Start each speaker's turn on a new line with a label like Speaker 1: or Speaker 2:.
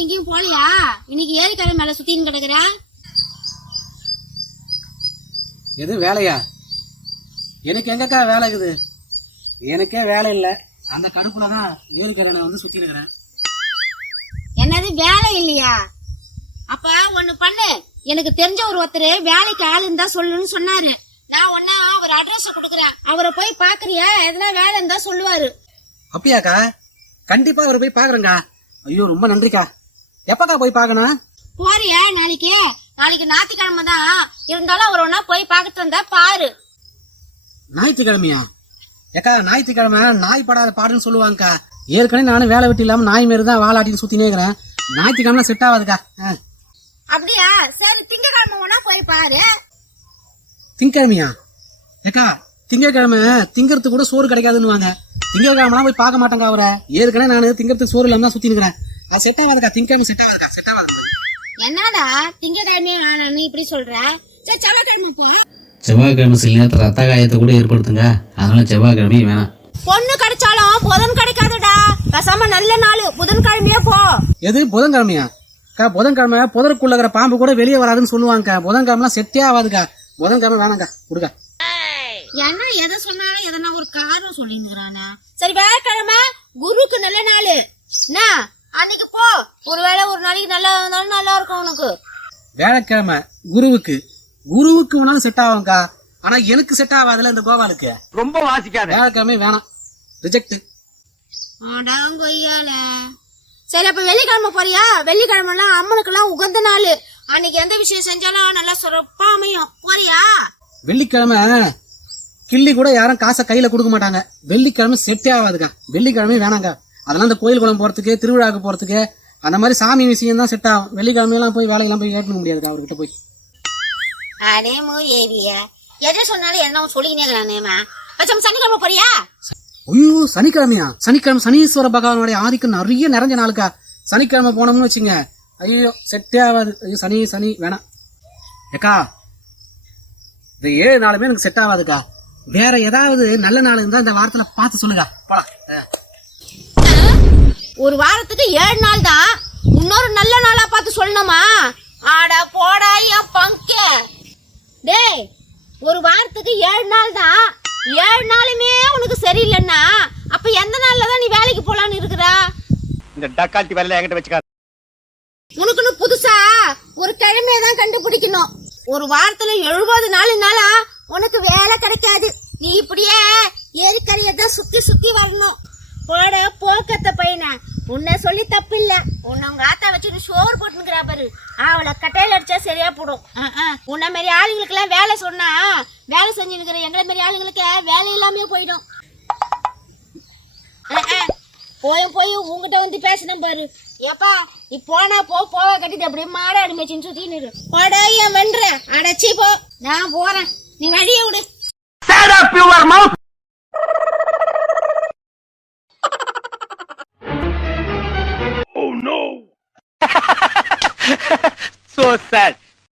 Speaker 1: எங்கேயும் போலியா? இன்னைக்கு ஏரிக்கரை மேல சுத்தின்னு கிடக்குற.
Speaker 2: எது வேலையா? எனக்கு எங்கக்கா வேலை இருக்குது? எனக்கே வேலை இல்லை. அந்த கடுப்புல தான் ஏரிக்கரையை வந்து சுற்றி இருக்கிறேன்.
Speaker 1: என்னது வேலை இல்லையா? அப்ப ஒண்ணு பண்ணு. எனக்கு தெரிஞ்ச ஒரு ஒருத்தர் வேலைக்கு ஆள் இருந்தா சொல்லுன்னு சொன்னாரு. நான் ஒன்னா அவர் அட்ரஸ் கொடுக்குறேன். அவரை போய் பாக்குறியா? எதனா வேலை இருந்தா சொல்லுவாரு.
Speaker 2: அப்படியாக்கா? கண்டிப்பா அவரை போய் பாக்குறேங்க ஐயோ ரொம்ப நன்றிக்கா. எப்பக்கா போய் பார்க்கணும்?
Speaker 1: போறியா நாளைக்கு? நாளைக்கு ஞாயிற்றுக்கிழமை தான் இருந்தாலும் அவர் ஒன்னா போய் பார்த்துட்டு வந்தா பாரு.
Speaker 2: ஞாயிற்றுக்கிழமையா? ஏக்கா ஞாயிற்றுக்கிழமை நாய் படாத பாடுன்னு சொல்லுவாங்கக்கா. ஏற்கனவே நானும் வேலை வெட்டி இல்லாம நாய் மாரி தான் வாழாட்டின்னு சுத்தினே இருக்கிறேன். ஞாயிற்றுக்கிழமை செட் ஆகாதுக்கா.
Speaker 1: அப்படியா? சரி திங்கக்கிழமை ஒன்னா போய் பாரு.
Speaker 2: திங்கக்கிழமையா? ஏக்கா திங்கக்கிழமை திங்கறதுக்கு கூட சோறு கிடைக்காதுன்னு வாங்க திங்கக்கிழமை போய் பார்க்க மாட்டேங்க அவரை. ஏற்கனவே நான் திங்கறதுக்கு சோறு இல்லாம தான் சுத்தி இருக்கிறேன். அது செட் ஆகாதுக்கா திங்கக்கிழமை செட் ஆகாதுக்கா செட் ஆகாது
Speaker 1: என்னடா திங்கக்கிழமையே வேணாம் நீ இப்படி சொல்ற? சரி செவ்வாய்க்கிழமை போ.
Speaker 3: செவ்வாய்க்கிழமை சில நேரத்தில் ரத்த காயத்தை கூட ஏற்படுத்துங்க. அதனால செவ்வாய்க்கிழமை வேணாம்.
Speaker 1: பொண்ணு கிடைச்சாலும் புதன் கிடைக்காதுடா. பேசாம நல்ல நாள் புதன்கிழமையே போ.
Speaker 2: எது புதன்கிழமையா? அக்கா புதன்கிழமை புதருக்குள்ள இருக்கிற பாம்பு கூட வெளியே வராதுன்னு சொல்லுவாங்கக்கா. புதன்கிழமை செட்டே ஆகாதுக்கா. புதன்கிழமை வேணாங்க கொடுங்க
Speaker 1: என்ன எதை சொன்னாலும் எதனா ஒரு காரணம் சொல்லிங்கிறானா சரி வியாழக்கிழமை குருவுக்கு நல்ல நாள் என்ன அன்னைக்கு போ ஒருவேளை ஒரு நாளைக்கு நல்லா இருந்தாலும் நல்லா இருக்கும் உனக்கு?
Speaker 2: வியாழக்கிழமை குருவுக்கு. குருவுக்கு வேணாலும் செட் ஆகும்க்கா. ஆனா எனக்கு செட் ஆகாதுல இந்த கோபாலுக்கு.
Speaker 4: ரொம்ப வாசிக்காத.
Speaker 2: வியாழக்கிழமை வேணாம். ரிஜெக்ட்
Speaker 1: அடாங்கொய்யால சரி அப்ப வெள்ளிக்கிழமை போறியா? வெள்ளிக்கிழமைலாம் அம்மனுக்கெல்லாம் உகந்த நாள். அன்னைக்கு எந்த விஷயம் செஞ்சாலும் நல்லா சிறப்பா அமையும். போறியா?
Speaker 2: வெள்ளிக்கிழமை கிள்ளி கூட யாரும் காசை கையில கொடுக்க மாட்டாங்க. வெள்ளிக்கிழமை செட்டே ஆகாதுக்கா. வெள்ளிக்கிழமை வேணாங்க அதெல்லாம் இந்த கோயில் குளம் போறதுக்கு திருவிழாவுக்கு போறதுக்கு அந்த மாதிரி சாமி விஷயம் தான் செட் ஆகும் வெள்ளிக்கிழமையெல்லாம் போய் வேலையெல்லாம் போய் கேட்க முடியாதுக்கா அவர்கிட்ட போய்.
Speaker 1: அடே மூதேவிய எதை சொன்னாலும் என்ன சொல்லிக்கினே இருக்கிறானேமா சனிக்கிழமை போறியா?
Speaker 2: ஐயோ சனிக்கிழமையா? சனிக்கிழமை சனீஸ்வர பகவானுடைய ஆதிக்கம் நிறைய நிறைஞ்ச நாளுக்கா. சனிக்கிழமை போனோம்னு வச்சுங்க. ஐயோ செட்டே ஆகாது. ஐயோ சனி சனி வேணாம். ஏக்கா இந்த ஏழு நாளுமே எனக்கு செட் ஆகாதுக்கா. வேற ஏதாவது நல்ல நாள் இருந்தா இந்த வாரத்துல பார்த்து சொல்லுங்க போலாம்.
Speaker 1: ஒரு வாரத்துக்கு ஏழு நாள் தான். இன்னொரு நல்ல நாளா பார்த்து சொல்லணுமா? ஆட போடா என் பங்க டேய் ஒரு வாரத்துக்கு ஏழு நாள் தான். ஏழு நாளுமே உனக்கு சரியில்லைன்னா அப்ப எந்த நாள்ல தான் நீ வேலைக்கு போலான்னு இருக்கிறா?
Speaker 4: இந்த டக்கால்ட்டி வேலை என்கிட்ட வச்சுக்காத.
Speaker 1: உனக்குன்னு புதுசா ஒரு கிழமையை தான் கண்டுபிடிக்கணும். ஒரு வாரத்துல எழுபது நாளுனாலா உனக்கு வேலை கிடைக்காது. நீ இப்படியே ஏரிக்கரையை தான் சுத்தி சுத்தி வரணும். போட போக்கத்த பையனா. உன்னை சொல்லி தப்பு இல்ல உன்னை உங்க ஆத்தா வச்சுட்டு சோறு போட்டுனுக்கிறா பாரு. அவளை கட்டையில அடிச்சா சரியா போடும். உன்னை மாரி ஆளுங்களுக்கு எல்லாம் வேலை சொன்னா வேலை செஞ்சு நிக்கிற எங்களை மாரி ஆளுங்களுக்கு வேலை இல்லாமே போயிடும். போயும் போய் உங்ககிட்ட வந்து பேசினேன் பாரு. ஏப்பா நீ போனா போ போவ கட்டிட்டு அப்படியே மாட அடிமைச்சின்னு சுத்தி நிறு போடா என் வென்ற. அடைச்சி போ. நான் போறேன். நீ வழிய விடு.
Speaker 4: So sad